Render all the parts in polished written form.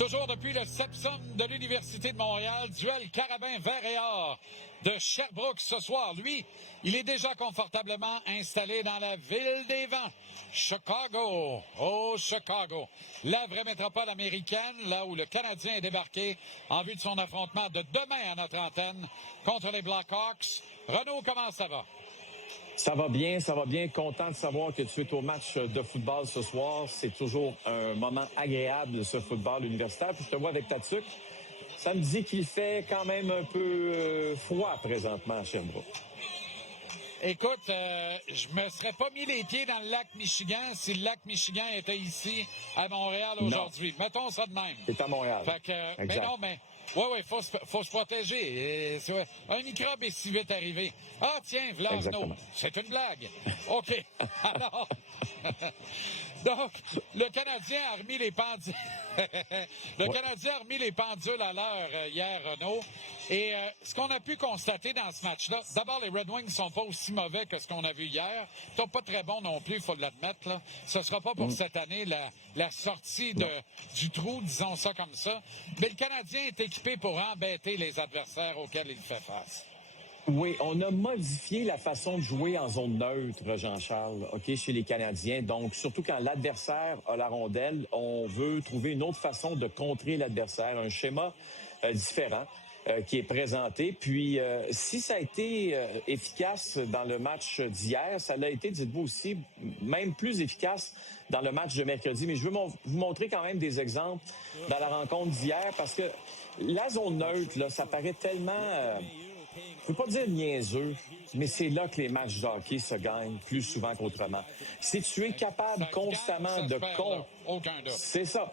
Toujours depuis le Sepsum de l'Université de Montréal, duel carabin vert et or de Sherbrooke ce soir. Lui, il est déjà confortablement installé dans la ville des vents, Chicago. Oh, Chicago, la vraie métropole américaine, là où le Canadien est débarqué en vue de son affrontement de demain à notre antenne contre les Blackhawks. Renaud, comment ça va? Ça va bien. Content de savoir que tu es au match de football ce soir. C'est toujours un moment agréable, ce football universitaire. Puis je te vois avec ta tuque. Ça me dit qu'il fait quand même un peu froid présentement à Sherbrooke. Écoute, je me serais pas mis les pieds dans le lac Michigan si le lac Michigan était ici à Montréal aujourd'hui. Mettons ça de même. C'est à Montréal. Fait que, mais non, mais oui, faut se protéger. Un microbe est si vite arrivé. Ah tiens, Vlasno, c'est une blague. OK. Alors, donc, le Canadien a remis les pendules. Canadien a remis les pendules à l'heure hier, Renaud. Et ce qu'on a pu constater dans ce match-là, d'abord, les Red Wings sont pas aussi mauvais que ce qu'on a vu hier. Ils sont pas très bons non plus, il faut l'admettre. Là. Ce sera pas pour cette année la sortie du trou, disons ça comme ça. Mais le Canadien est équipé pour embêter les adversaires auxquels il fait face. Oui, on a modifié la façon de jouer en zone neutre, Jean-Charles, chez les Canadiens. Donc, surtout quand l'adversaire a la rondelle, on veut trouver une autre façon de contrer l'adversaire, un schéma différent qui est présenté. Puis, si ça a été efficace dans le match d'hier, ça l'a été, dites-vous aussi, même plus efficace dans le match de mercredi. Mais je veux vous montrer quand même des exemples dans la rencontre d'hier parce que la zone neutre, là, ça paraît tellement... je ne veux pas dire niaiseux, mais c'est là que les matchs de hockey se gagnent plus souvent qu'autrement. Si tu es capable constamment de... C'est ça.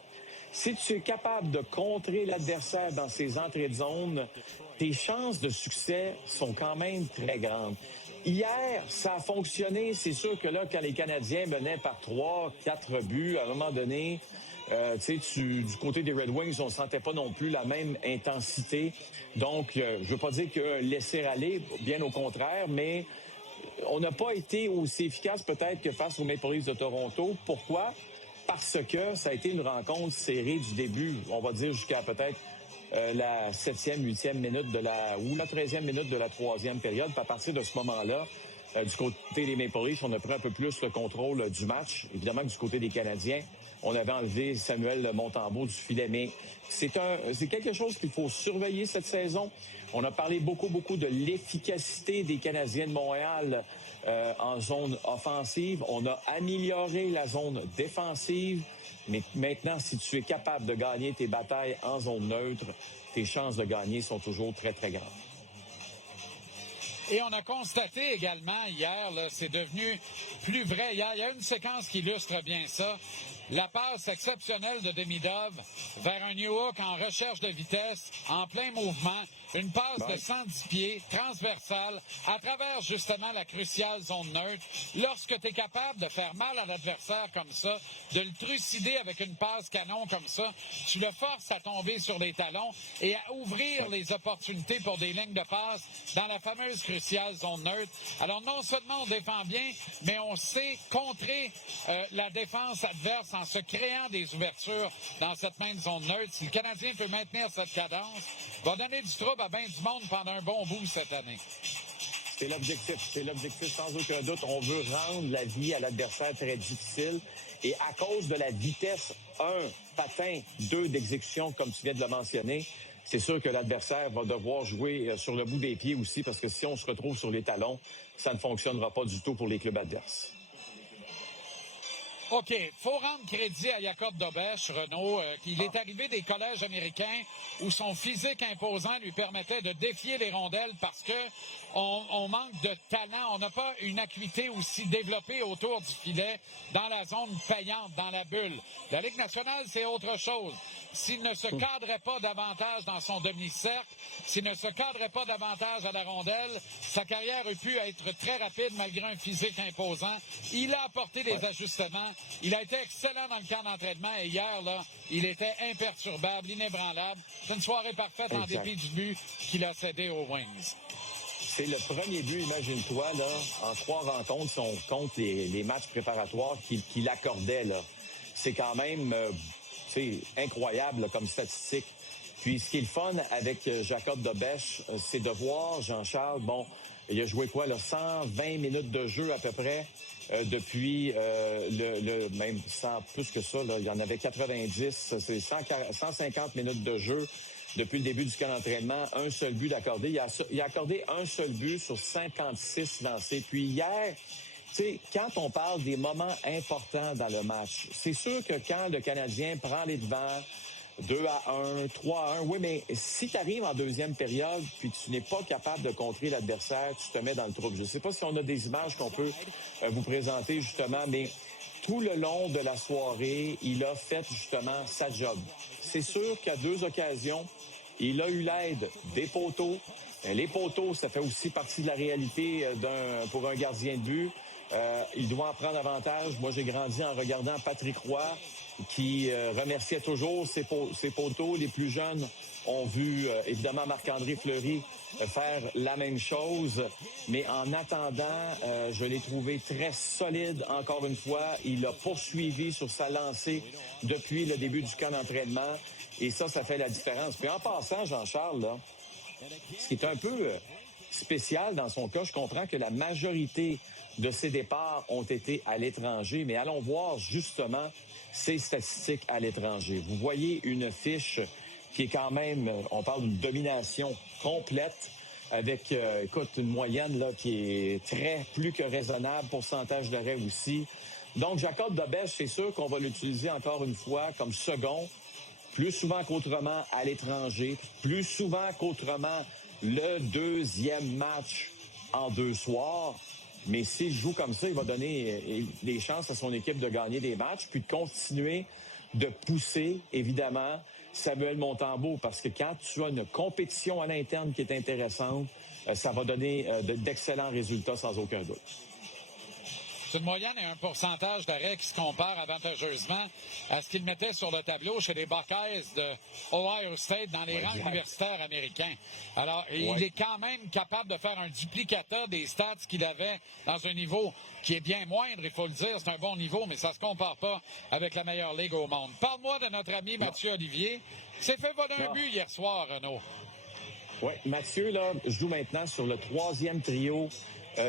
Si tu es capable de contrer l'adversaire dans ses entrées de zone, tes chances de succès sont quand même très grandes. Hier, ça a fonctionné. C'est sûr que là, quand les Canadiens menaient par 3-4 buts, à un moment donné, du côté des Red Wings, on ne sentait pas non plus la même intensité. Donc, je veux pas dire que laisser aller, bien au contraire, mais on n'a pas été aussi efficace peut-être que face aux Maple Leafs de Toronto. Pourquoi? Parce que ça a été une rencontre serrée du début, on va dire jusqu'à peut-être la 7e, 8e minute ou la 13e minute de la 3e période. Puis à partir de ce moment-là, du côté des Maple Leafs, on a pris un peu plus le contrôle du match. Évidemment que du côté des Canadiens, on avait enlevé Samuel Montembeault du filet. Mais c'est quelque chose qu'il faut surveiller cette saison. On a parlé beaucoup de l'efficacité des Canadiens de Montréal en zone offensive. On a amélioré la zone défensive. Mais maintenant, si tu es capable de gagner tes batailles en zone neutre, tes chances de gagner sont toujours très, très grandes. Et on a constaté également hier, là, c'est devenu plus vrai hier. Il y a une séquence qui illustre bien ça. La passe exceptionnelle de Demidov vers un Newhook en recherche de vitesse, en plein mouvement. Une passe de 110 pieds, transversale, à travers justement la cruciale zone neutre. Lorsque tu es capable de faire mal à l'adversaire comme ça, de le trucider avec une passe canon comme ça, tu le forces à tomber sur les talons et à ouvrir les opportunités pour des lignes de passe dans la fameuse cruciale zone neutre. Alors non seulement on défend bien, mais on sait contrer la défense adverse en se créant des ouvertures dans cette même zone neutre. Si le Canadien peut maintenir cette cadence, va donner du trouble à bien du monde pendant un bon bout cette année. C'est l'objectif sans aucun doute. On veut rendre la vie à l'adversaire très difficile. Et à cause de la vitesse, 1, patin, 2, d'exécution, comme tu viens de le mentionner, c'est sûr que l'adversaire va devoir jouer sur le bout des pieds aussi, parce que si on se retrouve sur les talons, ça ne fonctionnera pas du tout pour les clubs adverses. OK, faut rendre crédit à Jacob Dobeš, Renaud. Il est arrivé des collèges américains où son physique imposant lui permettait de défier les rondelles parce que on manque de talent. On n'a pas une acuité aussi développée autour du filet dans la zone payante, dans la bulle. La Ligue nationale, c'est autre chose. S'il ne se cadrait pas davantage dans son demi-cercle, s'il ne se cadrait pas davantage à la rondelle, sa carrière aurait pu être très rapide malgré un physique imposant. Il a apporté des ajustements. Il a été excellent dans le camp d'entraînement et hier, là, il était imperturbable, inébranlable. C'est une soirée parfaite en dépit du but qu'il a cédé aux Wings. C'est le premier but, imagine-toi, là, en 3 rencontres, si on compte les matchs préparatoires qu'il accordait, là. C'est quand même incroyable là, comme statistique. Puis ce qui est le fun avec Jacob Dobèche, c'est de voir Jean-Charles, bon, il a joué quoi, là, 120 minutes de jeu à peu près depuis même 100, plus que ça, là, il y en avait 90, c'est 150 minutes de jeu depuis le début du camp d'entraînement, un seul but d'accordé. Il a accordé un seul but sur 56 lancés. Puis hier, tu sais, quand on parle des moments importants dans le match, c'est sûr que quand le Canadien prend les devants, 2-1, 3-1, oui, mais si tu arrives en deuxième période puis tu n'es pas capable de contrer l'adversaire, tu te mets dans le trouble. Je ne sais pas si on a des images qu'on peut vous présenter justement, mais tout le long de la soirée, il a fait justement sa job. C'est sûr qu'à 2 occasions, il a eu l'aide des poteaux. Les poteaux, ça fait aussi partie de la réalité pour un gardien de but. Il doit en prendre avantage. Moi, j'ai grandi en regardant Patrick Roy, qui remerciait toujours ses poteaux. Les plus jeunes ont vu, évidemment, Marc-André Fleury faire la même chose. Mais en attendant, je l'ai trouvé très solide, encore une fois. Il a poursuivi sur sa lancée depuis le début du camp d'entraînement. Et ça fait la différence. Puis en passant, Jean-Charles, là, ce qui est un peu spécial dans son cas, je comprends que la majorité de ses départs ont été à l'étranger, mais allons voir justement ses statistiques à l'étranger. Vous voyez une fiche qui est quand même, on parle d'une domination complète avec, une moyenne là qui est plus que raisonnable, pourcentage d'arrêt aussi. Donc, Jacob Dobèche, c'est sûr qu'on va l'utiliser encore une fois comme second, plus souvent qu'autrement à l'étranger, plus souvent qu'autrement le deuxième match en 2 soirs. Mais s'il joue comme ça, il va donner des chances à son équipe de gagner des matchs, puis de continuer de pousser, évidemment, Samuel Montembeault, parce que quand tu as une compétition à l'interne qui est intéressante, ça va donner d'excellents résultats sans aucun doute. C'est une moyenne et un pourcentage d'arrêt qui se compare avantageusement à ce qu'il mettait sur le tableau chez les Buckeyes de Ohio State dans les rangs universitaires américains. Alors, il est quand même capable de faire un duplicata des stats qu'il avait dans un niveau qui est bien moindre, il faut le dire. C'est un bon niveau, mais ça se compare pas avec la meilleure ligue au monde. Parle-moi de notre ami Mathieu Olivier. Il s'est fait voler un but hier soir, Renaud. Oui, Mathieu, là, joue maintenant sur le 3e trio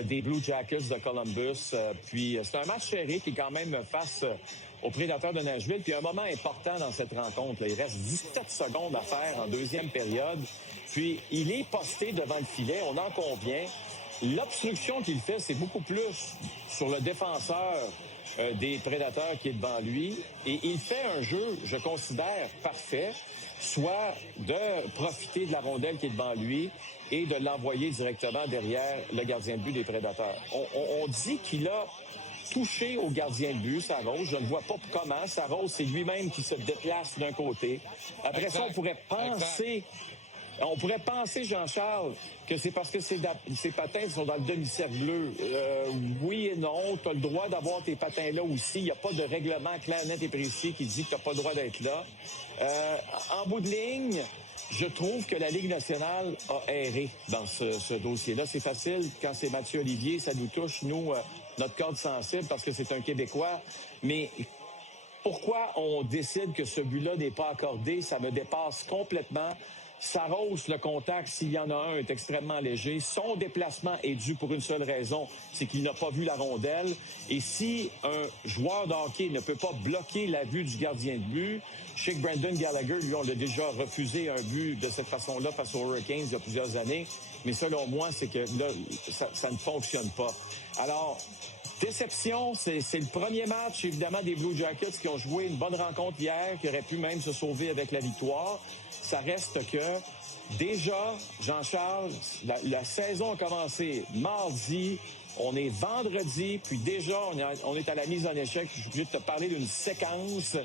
des Blue Jackets de Columbus. Puis c'est un match serré qui est quand même face aux Prédateurs de Nashville. Puis un moment important dans cette rencontre. Là. Il reste 17 secondes à faire en deuxième période. Puis il est posté devant le filet, on en convient. L'obstruction qu'il fait, c'est beaucoup plus sur le défenseur des Prédateurs qui est devant lui. Et il fait un jeu, je considère, parfait, soit de profiter de la rondelle qui est devant lui et de l'envoyer directement derrière le gardien de but des Prédateurs. On dit qu'il a touché au gardien de but, Saros. Je ne vois pas comment. Saros, c'est lui-même qui se déplace d'un côté. Après ça, on pourrait penser, Jean-Charles, que c'est parce que ses patins sont dans le demi-cercle bleu. Oui et non. Tu as le droit d'avoir tes patins là aussi. Il n'y a pas de règlement clair, net et précis qui dit que tu n'as pas le droit d'être là. En bout de ligne, je trouve que la Ligue nationale a erré dans ce dossier-là. C'est facile quand c'est Mathieu Olivier. Ça nous touche, nous, notre corde sensible, parce que c'est un Québécois. Mais pourquoi on décide que ce but-là n'est pas accordé? Ça me dépasse complètement. Saros, le contact, s'il y en a un, est extrêmement léger. Son déplacement est dû pour une seule raison, c'est qu'il n'a pas vu la rondelle. Et si un joueur de hockey ne peut pas bloquer la vue du gardien de but, je sais que Brendan Gallagher, lui, on l'a déjà refusé un but de cette façon-là face aux Hurricanes il y a plusieurs années. Mais selon moi, c'est que là, ça ne fonctionne pas. Alors, déception, c'est le premier match, évidemment, des Blue Jackets qui ont joué une bonne rencontre hier, qui auraient pu même se sauver avec la victoire. Ça reste que, déjà, Jean-Charles, la saison a commencé mardi, on est vendredi, puis déjà, on est à la mise en échec. Je suis obligé de te parler d'une séquence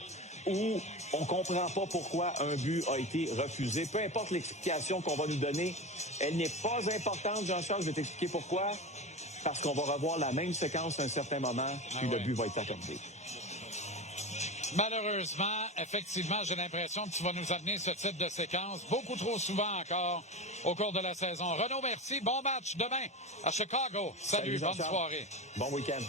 où on comprend pas pourquoi un but a été refusé. Peu importe l'explication qu'on va nous donner, elle n'est pas importante, Jean-Charles, je vais t'expliquer pourquoi. Parce qu'on va revoir la même séquence à un certain moment, puis le but va être accordé. Malheureusement, effectivement, j'ai l'impression que tu vas nous amener ce type de séquence beaucoup trop souvent encore au cours de la saison. Renaud, merci. Bon match demain à Chicago. Salut bonne soirée. Bon week-end.